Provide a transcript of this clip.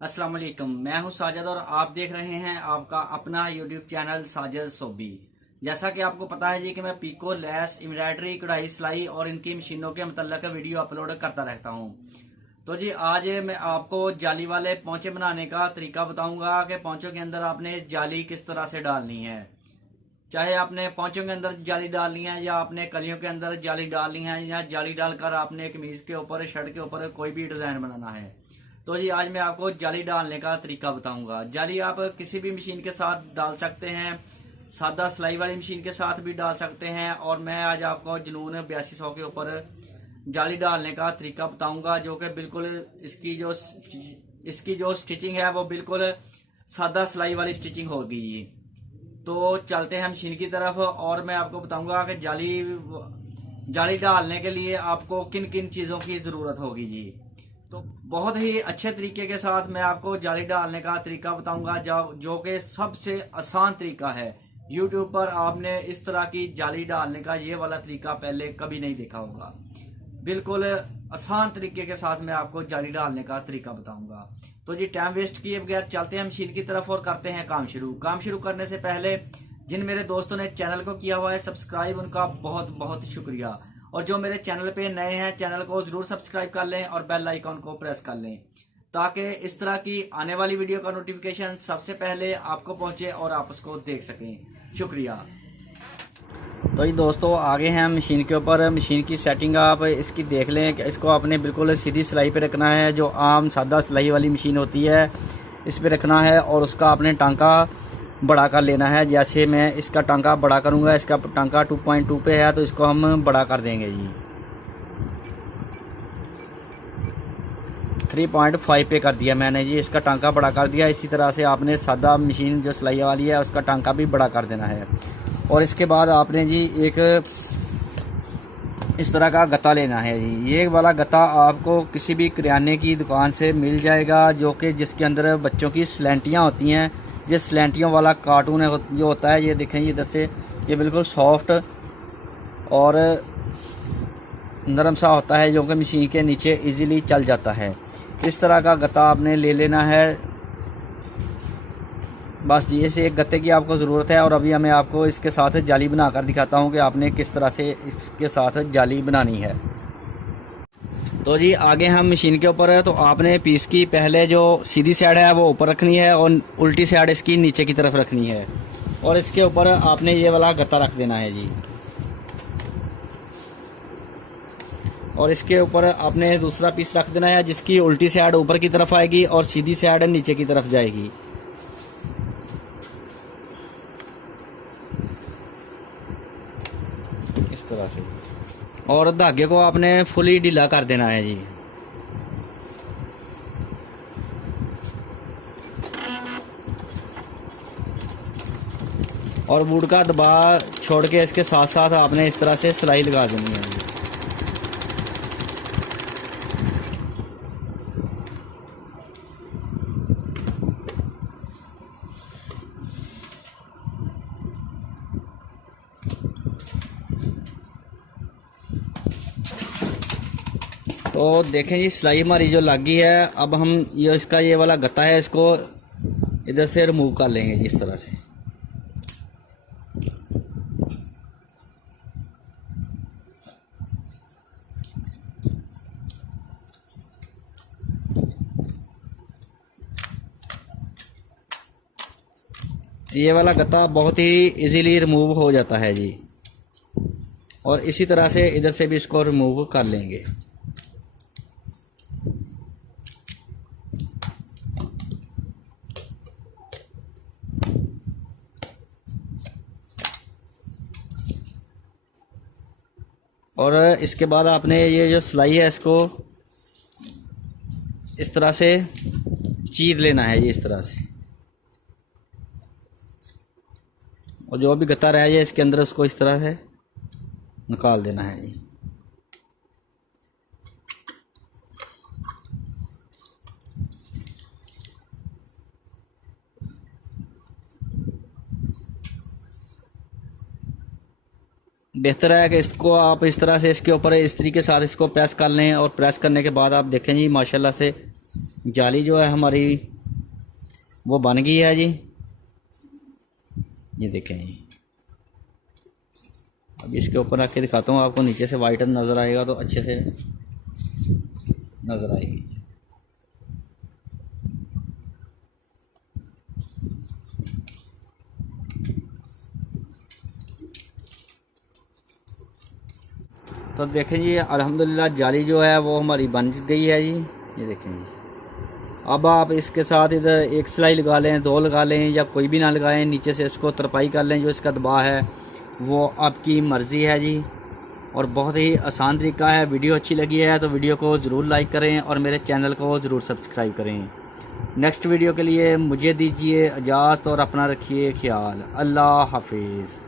अस्सलाम वालेकुम। मैं हूं साजिद और आप देख रहे हैं आपका अपना यूट्यूब चैनल साजिद सोबी। जैसा कि आपको पता है जी कि मैं पीको, लैस, एम्ब्रॉयडरी, कढ़ाई, सिलाई और इनकी मशीनों के मतलब वीडियो अपलोड करता रहता हूं। तो जी आज मैं आपको जाली वाले पोंचे बनाने का तरीका बताऊंगा कि पोंचों के अंदर आपने जाली किस तरह से डालनी है। चाहे आपने पोंचों के अंदर जाली डालनी है या आपने कलियों के अंदर जाली डालनी है या जाली डालकर आपने कमीज के ऊपर, शर्ट के ऊपर कोई भी डिजाइन बनाना है। तो जी आज मैं आपको जाली डालने का तरीका बताऊंगा। जाली आप किसी भी मशीन के साथ डाल सकते हैं, सादा सिलाई वाली मशीन के साथ भी डाल सकते हैं। और मैं आज आपको जुनून 8200 के ऊपर जाली डालने का तरीका बताऊंगा, जो कि बिल्कुल इसकी जो स्टिचिंग है वो बिल्कुल सादा सिलाई वाली स्टिचिंग होगी। तो चलते हैं मशीन की तरफ और मैं आपको बताऊंगा कि जाली डालने के लिए आपको किन किन चीज़ों की ज़रूरत होगी जी। तो बहुत ही अच्छे तरीके के साथ मैं आपको जाली डालने का तरीका बताऊंगा, जो कि सबसे आसान तरीका है। YouTube पर आपने इस तरह की जाली डालने का ये वाला तरीका पहले कभी नहीं देखा होगा। बिल्कुल आसान तरीके के साथ मैं आपको जाली डालने का तरीका बताऊंगा। तो जी टाइम वेस्ट किए बगैर चलते हैं मशीन की तरफ और करते हैं काम शुरू करने से पहले जिन मेरे दोस्तों ने चैनल को किया हुआ है सब्सक्राइब, उनका बहुत बहुत शुक्रिया। और जो मेरे चैनल पे नए हैं चैनल को जरूर सब्सक्राइब कर लें और बेल आइकॉन को प्रेस कर लें, ताकि इस तरह की आने वाली वीडियो का नोटिफिकेशन सबसे पहले आपको पहुंचे और आप उसको देख सकें। शुक्रिया। तो ये दोस्तों आगे हैं मशीन के ऊपर। मशीन की सेटिंग आप इसकी देख लें कि इसको आपने बिल्कुल सीधी सिलाई पे रखना है, जो आम सादा सिलाई वाली मशीन होती है इस पे रखना है। और उसका आपने टांका बड़ा कर लेना है। जैसे मैं इसका टांका बड़ा करूंगा, इसका टांका 2.2 पे है तो इसको हम बड़ा कर देंगे जी। 3.5 पे कर दिया मैंने जी, इसका टांका बड़ा कर दिया। इसी तरह से आपने सादा मशीन जो सिलाई वाली है उसका टांका भी बड़ा कर देना है। और इसके बाद आपने जी एक इस तरह का गत्ता लेना है जी। ये वाला गत्ता आपको किसी भी किराने की दुकान से मिल जाएगा, जो कि जिसके अंदर बच्चों की स्लैंटियाँ होती हैं। ये स्लैंटियों वाला कार्टून है जो होता है, ये देखें इधर से, ये बिल्कुल सॉफ्ट और नरम सा होता है, जो कि मशीन के नीचे इजीली चल जाता है। इस तरह का गत्ता आपने ले लेना है। बस जी इस एक गत्ते की आपको ज़रूरत है। और अभी मैं आपको इसके साथ जाली बनाकर दिखाता हूँ कि आपने किस तरह से इसके साथ जाली बनानी है। तो जी आगे हम मशीन के ऊपर है, तो आपने पीस की पहले जो सीधी साइड है वो ऊपर रखनी है और उल्टी साइड इसकी नीचे की तरफ रखनी है। और इसके ऊपर आपने ये वाला गत्ता रख देना है जी। और इसके ऊपर आपने दूसरा पीस रख देना है, जिसकी उल्टी साइड ऊपर की तरफ आएगी और सीधी साइड नीचे की तरफ जाएगी। इस तरह से। और धागे को आपने फुली ढीला कर देना है जी। और वुड का दबाव छोड़ के इसके साथ साथ आपने इस तरह से सिलाई लगा देनी है। तो देखें जी सिलाई हमारी जो लगी है। अब हम ये वाला गत्ता है, इसको इधर से रिमूव कर लेंगे जी इस तरह से। ये वाला गत्ता बहुत ही इजीली रिमूव हो जाता है जी। और इसी तरह से इधर से भी इसको रिमूव कर लेंगे। और इसके बाद आपने ये जो सिलाई है इसको इस तरह से चीर लेना है ये इस तरह से। और जो भी गत्ता रह जाए इसके अंदर उसको इस तरह से निकाल देना है जी। बेहतर है कि इसको आप इस तरह से इसके ऊपर इस्त्री के साथ इसको प्रेस कर लें। और प्रेस करने के बाद आप देखें जी माशाल्लाह से जाली जो है हमारी वो बन गई है जी। ये देखें जी, अब इसके ऊपर रख के दिखाता हूँ आपको, नीचे से वाइट नज़र आएगा तो अच्छे से नज़र आएगी। तो देखें जी अल्हम्दुलिल्लाह जाली जो है वो हमारी बन गई है जी। ये देखें जी, अब आप इसके साथ इधर एक सिलाई लगा लें, दो लगा लें, या कोई भी ना लगाएं, नीचे से इसको तरपाई कर लें। जो इसका दबाव है वो आपकी मर्ज़ी है जी, और बहुत ही आसान तरीका है। वीडियो अच्छी लगी है तो वीडियो को ज़रूर लाइक करें और मेरे चैनल को ज़रूर सब्सक्राइब करें। नेक्स्ट वीडियो के लिए मुझे दीजिए इजाज़त और अपना रखिए ख्याल। अल्लाह हाफिज़।